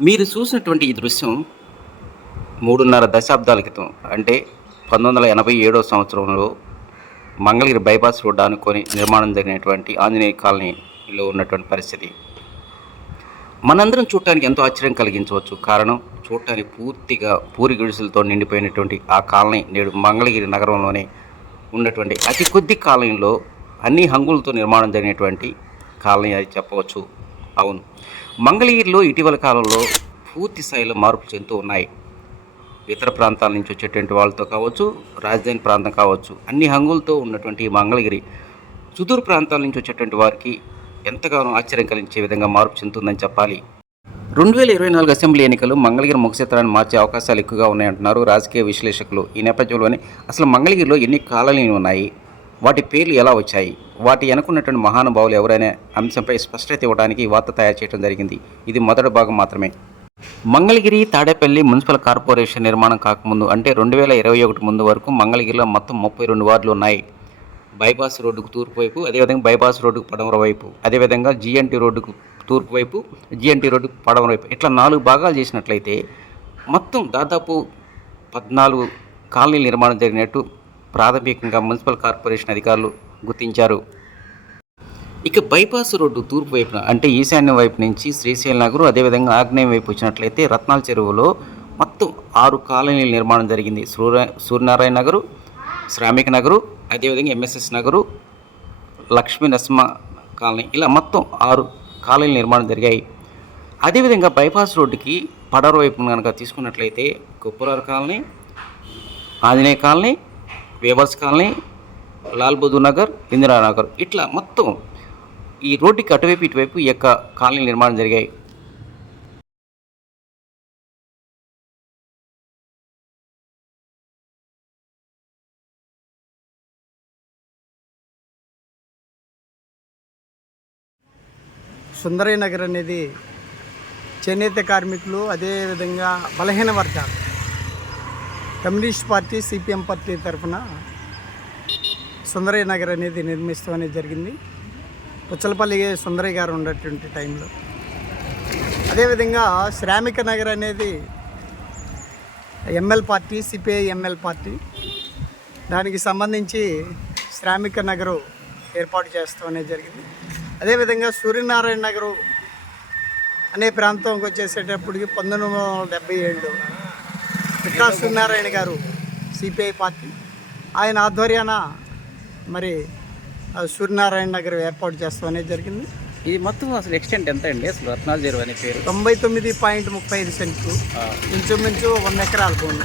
మీరు చూసినటువంటి ఈ దృశ్యం మూడున్నర దశాబ్దాల క్రితం. అంటే పంతొమ్మిది వందల ఎనభై ఏడో సంవత్సరంలో మంగళగిరి బైపాస్ రోడ్డు అనుకొని నిర్మాణం జరిగినటువంటి ఆంజనేయ కాలనీలో ఉన్నటువంటి పరిస్థితి. మనందరం చూడటానికి ఎంతో ఆశ్చర్యం కలిగించవచ్చు. కారణం చూడటానికి పూర్తిగా పూరి గుడిసెలతో నిండిపోయినటువంటి ఆ కాలనీ నేడు మంగళగిరి నగరంలోనే ఉన్నటువంటి అతి కొద్ది కాలనీలో అన్ని హంగులతో నిర్మాణం జరిగినటువంటి కాలనీ అది చెప్పవచ్చు. అవును. మంగళగిరిలో ఇటీవల కాలంలో పూర్తి స్థాయిలో మార్పులు చెందుతూ ఉన్నాయి. ఇతర ప్రాంతాల నుంచి వచ్చేటువంటి వాళ్ళతో కావచ్చు రాజధాని ప్రాంతం కావచ్చు అన్ని హంగులతో ఉన్నటువంటి మంగళగిరి సుదూర ప్రాంతాల నుంచి వచ్చేటువంటి వారికి ఎంతగానో ఆశ్చర్యం కలిగించే విధంగా మార్పు చెందుతుందని చెప్పాలి. రెండు వేల ఇరవై నాలుగు అసెంబ్లీ ఎన్నికలు మంగళగిరి ముఖక్షేత్రాన్ని మార్చే అవకాశాలు ఎక్కువగా ఉన్నాయంటున్నారు రాజకీయ విశ్లేషకులు. ఈ నేపథ్యంలోనే అసలు మంగళగిరిలో ఎన్ని కాలనీలు ఉన్నాయి? వాటి పేర్లు ఎలా వచ్చాయి? వాటి వెనుకున్నటువంటి మహానుభావులు ఎవరైనా అంశంపై స్పష్టత ఇవ్వడానికి ఈ వార్త తయారు చేయడం జరిగింది. ఇది మొదటి భాగం మాత్రమే. మంగళగిరి తాడేపల్లి మున్సిపల్ కార్పొరేషన్ నిర్మాణం కాకముందు అంటే రెండు వేల ఇరవై ఒకటి ముందు వరకు మంగళగిరిలో మొత్తం ముప్పై రెండు వార్డులు ఉన్నాయి. బైపాస్ రోడ్డుకు తూర్పు వైపు అదేవిధంగా బైపాస్ రోడ్డుకు పడమర వైపు అదేవిధంగా జిఎన్టీ రోడ్డుకు తూర్పు వైపు జిఎన్టీ రోడ్డుకు పడమర వైపు ఇట్లా నాలుగు భాగాలు చేసినట్లయితే మొత్తం దాదాపు పద్నాలుగు కాలనీల నిర్మాణం జరిగినట్టు ప్రాథమికంగా మున్సిపల్ కార్పొరేషన్ అధికారులు గుర్తించారు. ఇక బైపాస్ రోడ్డు తూర్పు వైపున అంటే ఈశాన్యం వైపు నుంచి శ్రీశైలం నగరు అదేవిధంగా ఆగ్నేయం వైపు వచ్చినట్లయితే రత్నాల చెరువులో మొత్తం ఆరు కాలనీల నిర్మాణం జరిగింది. సూర్య సూర్యనారాయణ నగరు శ్రామిక నగరు అదేవిధంగా ఎంఎస్ఎస్ నగరు లక్ష్మీ నరసింహ కాలనీ ఇలా మొత్తం ఆరు కాలనీల నిర్మాణం జరిగాయి. అదేవిధంగా బైపాస్ రోడ్డుకి పడవ వైపు కనుక తీసుకున్నట్లయితే Kuppararu colony Anjaneya colony weavers colony Lal Bahadur Nagar Indiranagar ఇట్లా మొత్తం ఈ రోడ్డుకి అటువైపు ఇటువైపు ఈ యొక్క కాలనీ నిర్మాణం జరిగాయి. సుందరయ్య నగర్ అనేది చేనేత కార్మికులు అదేవిధంగా బలహీన వర్గాలు. కమ్యూనిస్ట్ పార్టీ సిపిఎం పార్టీ తరఫున సుందరయ్య నగర్ అనేది నిర్మిస్తాం అనేది జరిగింది. పుచ్చలపల్లి సుందరయ్య గారు ఉన్నటువంటి టైంలో. అదేవిధంగా శ్రామిక నగర్ అనేది ML party CPI ML party. దానికి సంబంధించి శ్రామిక నగరు ఏర్పాటు చేస్తాం అనేది జరిగింది. అదేవిధంగా సూర్యనారాయణ నగరు అనే ప్రాంతంకి వచ్చేసేటప్పటికి పంతొమ్మిది వందల డెబ్బై ఏళ్ళు పిట్రా సూర్యనారాయణ గారు సిపిఐ పార్టీ. ఆయన ఆధ్వర్యాన మరి సూర్యనారాయణ నగర్ ఏర్పాటు చేస్తాం అనేది జరిగింది. ఇది మొత్తం అసలు ఎక్స్టెంట్ ఎంత అండి? అసలు రత్నాల చెరువు అనే పేరు? తొంభై తొమ్మిది పాయింట్ ముప్పై ఐదు సెంట్లు. ఇంచుమించు వంద ఎకరాల భూమి.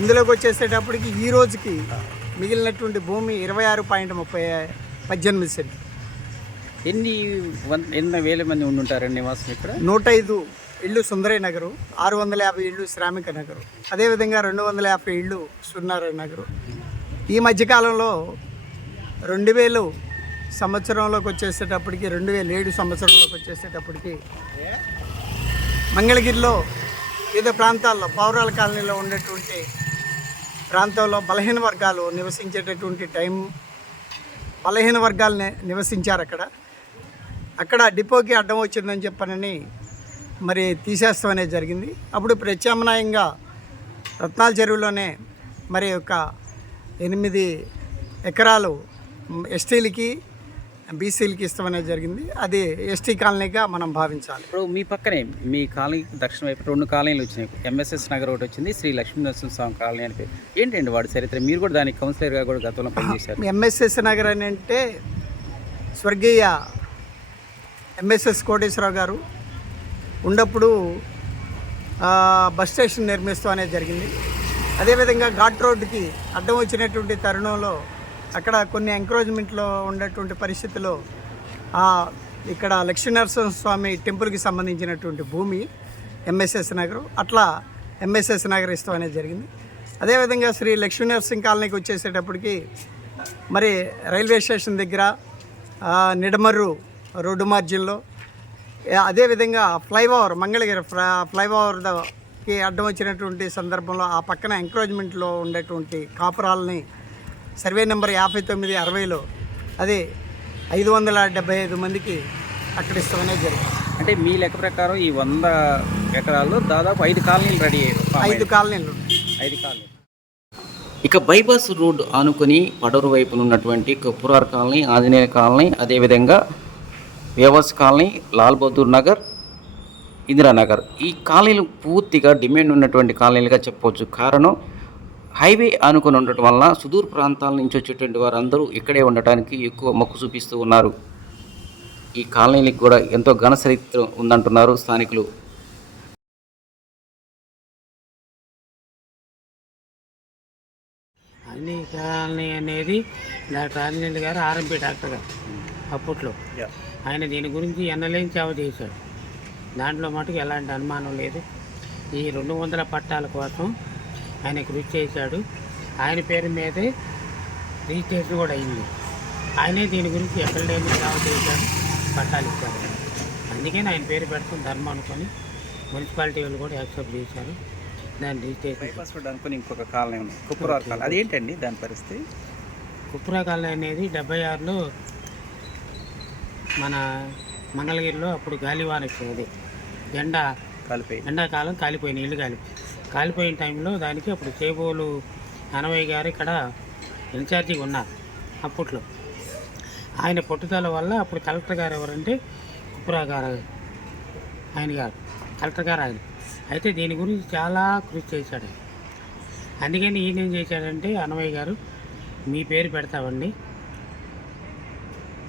ఇందులోకి వచ్చేసేటప్పటికి ఈ రోజుకి మిగిలినటువంటి భూమి ఇరవై ఆరు పాయింట్ ముప్పై పద్దెనిమిది సెంట్లు. ఎన్ని వన్ ఎన్ని వేల మంది ఉండుంటారండి నివాసం ఇక్కడ? నూట ఐదు ఇళ్ళు సుందరయ్య నగరు ఆరు వందల యాభై ఇళ్ళు శ్రామిక నగరు. అదేవిధంగా రెండు వందల యాభై ఇళ్ళు సూర్యనారాయణ నగరు. ఈ మధ్యకాలంలో రెండు వేలు సంవత్సరంలోకి వచ్చేసేటప్పటికి రెండు వేల ఏడు సంవత్సరంలోకి వచ్చేసేటప్పటికి మంగళగిరిలో వివిధ ప్రాంతాల్లో పౌరాల కాలనీలో ఉండేటువంటి ప్రాంతంలో బలహీన వర్గాలు నివసించేటటువంటి టైం బలహీన వర్గాలు నివసించారు అక్కడ అక్కడ డిపోకి అడ్డం వచ్చిందని చెప్పనని మరి తీసేస్తాం అనేది జరిగింది. అప్పుడు ప్రత్యామ్నాయంగా రత్నాల చెరువులోనే మరి ఒక ఎనిమిది ఎకరాలు ఎస్టీలకి బీసీలకి ఇస్తామనేది జరిగింది. అది ఎస్టీ కాలనీగా మనం భావించాలి. ఇప్పుడు మీ పక్కనే మీ కాలనీ దక్షిణ వైపు రెండు కాలనీలు వచ్చినాయి. ఎంఎస్ఎస్ నగర్ ఒకటి వచ్చింది శ్రీ లక్ష్మీ నరసింహస్వామి కాలనీ అని ఏంటండి వాడి చరిత్ర? మీరు కూడా దానికి కౌన్సిలర్గా కూడా గతంలో పనిచేశారు. ఎంఎస్ఎస్ నగర్ అని అంటే స్వర్గీయ ఎంఎస్ఎస్ కోటేశ్వరరావు గారు ఉన్నప్పుడు బస్ స్టేషన్ నిర్మిస్తూ అనేది జరిగింది. అదేవిధంగా ఘాట్ రోడ్డుకి అడ్డం వచ్చినటువంటి తరుణంలో అక్కడ కొన్ని ఎంకరేజ్మెంట్లో ఉన్నటువంటి పరిస్థితుల్లో ఇక్కడ లక్ష్మీనరసింహ స్వామి టెంపుల్కి సంబంధించినటువంటి భూమి ఎంఎస్ఎస్ నగర్ అట్లా ఎంఎస్ఎస్ నగర్ ఇస్తాం అనేది జరిగింది. అదేవిధంగా శ్రీ లక్ష్మీనరసింహ కాలనీకి వచ్చేసేటప్పటికి మరి రైల్వే స్టేషన్ దగ్గర నిడమర్రు రోడ్డు మార్జిన్లో అదేవిధంగా ఫ్లైఓవర్ మంగళగిరి ఫ్లై ఫ్లైఓవర్కి అడ్డం వచ్చినటువంటి సందర్భంలో ఆ పక్కన ఎంక్రోచ్మెంట్లో ఉండేటువంటి కాపురాలని సర్వే నెంబర్ యాభై తొమ్మిది అరవైలో అదే ఐదు వందల డెబ్బై ఐదు మందికి అక్కడ ఇస్తామనేది జరిగింది. అంటే మీ లెక్క ప్రకారం ఈ వంద ఎకరాల్లో దాదాపు ఐదు కాలనీలు రెడీ అయ్యాయి. ఐదు కాలనీలు. ఐదు కాలనీ ఇక బైపాస్ రోడ్ ఆనుకొని పడవరు వైపున ఉన్నటువంటి కపురార్ కాలనీ ఆంజనేయ కాలనీ అదేవిధంగా వ్యవస్ కాలనీ లాల్ బహదూర్ నగర్ ఇందిరానగర్. ఈ కాలనీలు పూర్తిగా డిమాండ్ ఉన్నటువంటి కాలనీలుగా చెప్పవచ్చు. కారణం హైవే ఆనుకొని ఉండటం వలన సుదూర ప్రాంతాల నుంచి వచ్చేటువంటి వారందరూ ఇక్కడే ఉండటానికి ఎక్కువ మొక్కు చూపిస్తూ ఉన్నారు. ఈ కాలనీలకు కూడా ఎంతో ఘన చరిత్ర ఉందంటున్నారు స్థానికులు. అన్ని కాలనీ అనేది డాక్టర్ ఆంజనేయులు గారు ఆర్ఎంపీ డాక్టర్ గారు అప్పట్లో. ఆయన దీని గురించి ఎన్నలేని సేవ చేశాడు. దాంట్లో మటుకు ఎలాంటి అనుమానం లేదు. ఈ రెండు వందల పట్టాల కోసం ఆయన కృషి చేశాడు. ఆయన పేరు మీదే రిజిస్ట్రేషన్ కూడా అయింది. ఆయనే దీని గురించి ఎక్కడ లేని సేవ చేశాడు పట్టాలు ఇచ్చారు అందుకని ఆయన పేరు పెడతాం ధర్మం అనుకొని మున్సిపాలిటీ వాళ్ళు కూడా యాక్సెప్ట్ చేశారు. దాన్ని రిజిస్ట్రేషన్ అనుకుని ఇంకొక కాలనీ ఉంది. కుప్పరార్ కాలనీ. అదేంటండి దాని పరిస్థితి? కుప్రాకాలం అనేది డెబ్బై ఆరులో మన మంగళగిరిలో అప్పుడు గాలివాన వచ్చింది ఎండ కలిపి ఎండాకాలం కాలిపోయిన ఇల్లు కాలి కాలిపోయిన టైంలో దానికి అప్పుడు చేబోలు అనవయ్య గారు ఇక్కడ ఇన్ఛార్జిగా ఉన్నారు అప్పట్లో. ఆయన పట్టుదల వల్ల అప్పుడు కలెక్టర్ గారు ఎవరంటే కుప్రా గారు ఆయన గారు కలెక్టర్ గారు ఆయన. అయితే దీని గురించి చాలా కృషి చేశాడు. అందుకని ఈయన ఏం చేశాడంటే అనవయ్య గారు మీ పేరు పెడతామండి.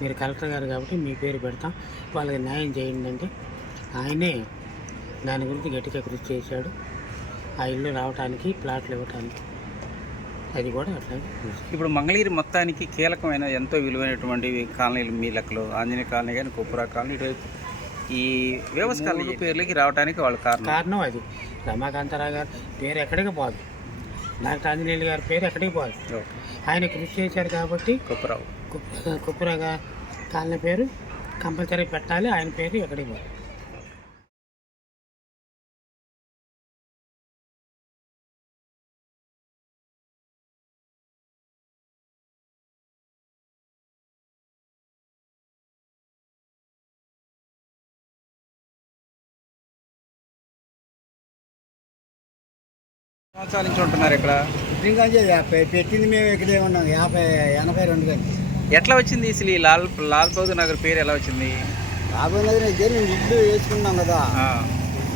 మీరు కలెక్టర్ గారు కాబట్టి మీ పేరు పెడతాం. వాళ్ళకి న్యాయం చేయండి అంటే ఆయనే దాని గురించి గట్టిగా కృషి చేశాడు. ఆ ఇల్లు రావటానికి ప్లాట్లు ఇవ్వటానికి. అది కూడా అట్లాగే కృషి. ఇప్పుడు మంగళగిరి మొత్తానికి కీలకమైన ఎంతో విలువైనటువంటి కాలనీలు మీ లెక్కలు ఆంజనేయ కాలనీ కానీ కుప్పరా కాలనీ ఇటువైపు ఈ వ్యవస్థ కాలనీ పేర్లకి రావడానికి వాళ్ళ కారణం. కారణం అది. రమాకాంతారావు గారు పేరు ఎక్కడికి పోదు. డాక్టర్ ఆంజనేయులు గారి పేరు ఎక్కడికి పోదు. ఆయన కృషి చేశారు కాబట్టి కుప్పరావు కుప్పరగా కాలనీ పేరు కంపల్సరీ పెట్టాలి. ఆయన పేరు ఎక్కడికి పోదు. సంవత్సరాల నుంచి ఉంటున్నారు ఇక్కడ. యాభై పెట్టింది మేము ఇక్కడే ఉన్నాం. యాభై ఎనభై రెండు కానీ ఎట్లా వచ్చింది అసలు ఈ లాల్ లాల్ బహదూర్ నగర్ పేరు ఎలా వచ్చింది? నగరం ఇదే మేము ఇల్లు వేసుకున్నాం కదా. ఆ,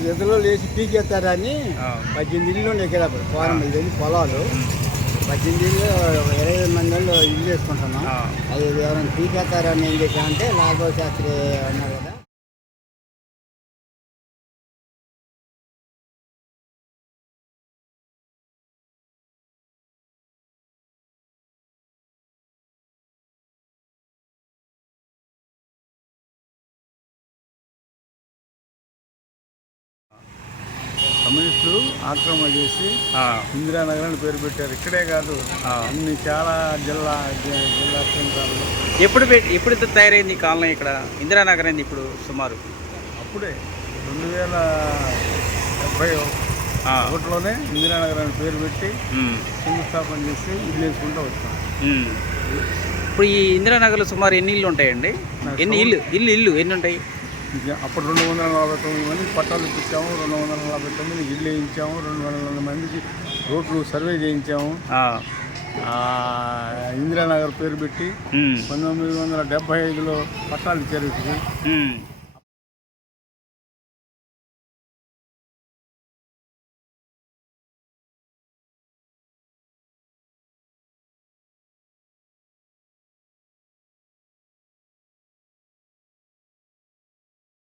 ఎదులో లేచి పీకేస్తారని ఆ, పద్దెనిమిది ఇల్లు ఉన్నాయి ఇక్కడ ఫారం పొలాలు. పద్దెనిమిది ఇల్లు ఇరవై మంది వాళ్ళు ఇల్లు వేసుకుంటున్నాం. అది ఎవరైనా పీకేస్తారని ఏం చేశామంటే లాల్బాబు శాస్త్రి ఉన్నారు కదా. కమ్యూనిస్టులు ఆక్రమణ చేసి ఆ, ఇందిరానగరాన్ని పేరు పెట్టారు. ఇక్కడే కాదు. అన్ని చాలా జిల్లా జిల్లా కేంద్రాల్లో ఎప్పుడు ఎప్పుడు తయారైంది కాలనీ ఇక్కడ? ఇందిరానగర్ అయింది ఇప్పుడు సుమారు. అప్పుడే రెండు వేల డెబ్బై ఒకటిలోనే ఇందిరానగరాన్ని పేరు పెట్టి శంకుస్థాపన చేసి ఇల్లు వేసుకుంటూ వచ్చాం. ఇప్పుడు ఈ ఇందిరానగర్లో సుమారు ఎన్ని ఇల్లు ఉంటాయండి? ఎన్ని ఇల్లు ఇల్లు ఇల్లు ఎన్ని ఉంటాయి? అప్పుడు రెండు వందల నలభై తొమ్మిది మందికి పట్టాలు ఇప్పించాము రెండు వందల నలభై తొమ్మిది ఇల్లు వేయించాము రెండు వందల మందికి రోడ్లు సర్వే చేయించాము. ఇందిరానగర్ పేరు పెట్టి పంతొమ్మిది వందల డెబ్బై ఐదులో పట్టాలు ఉమ్.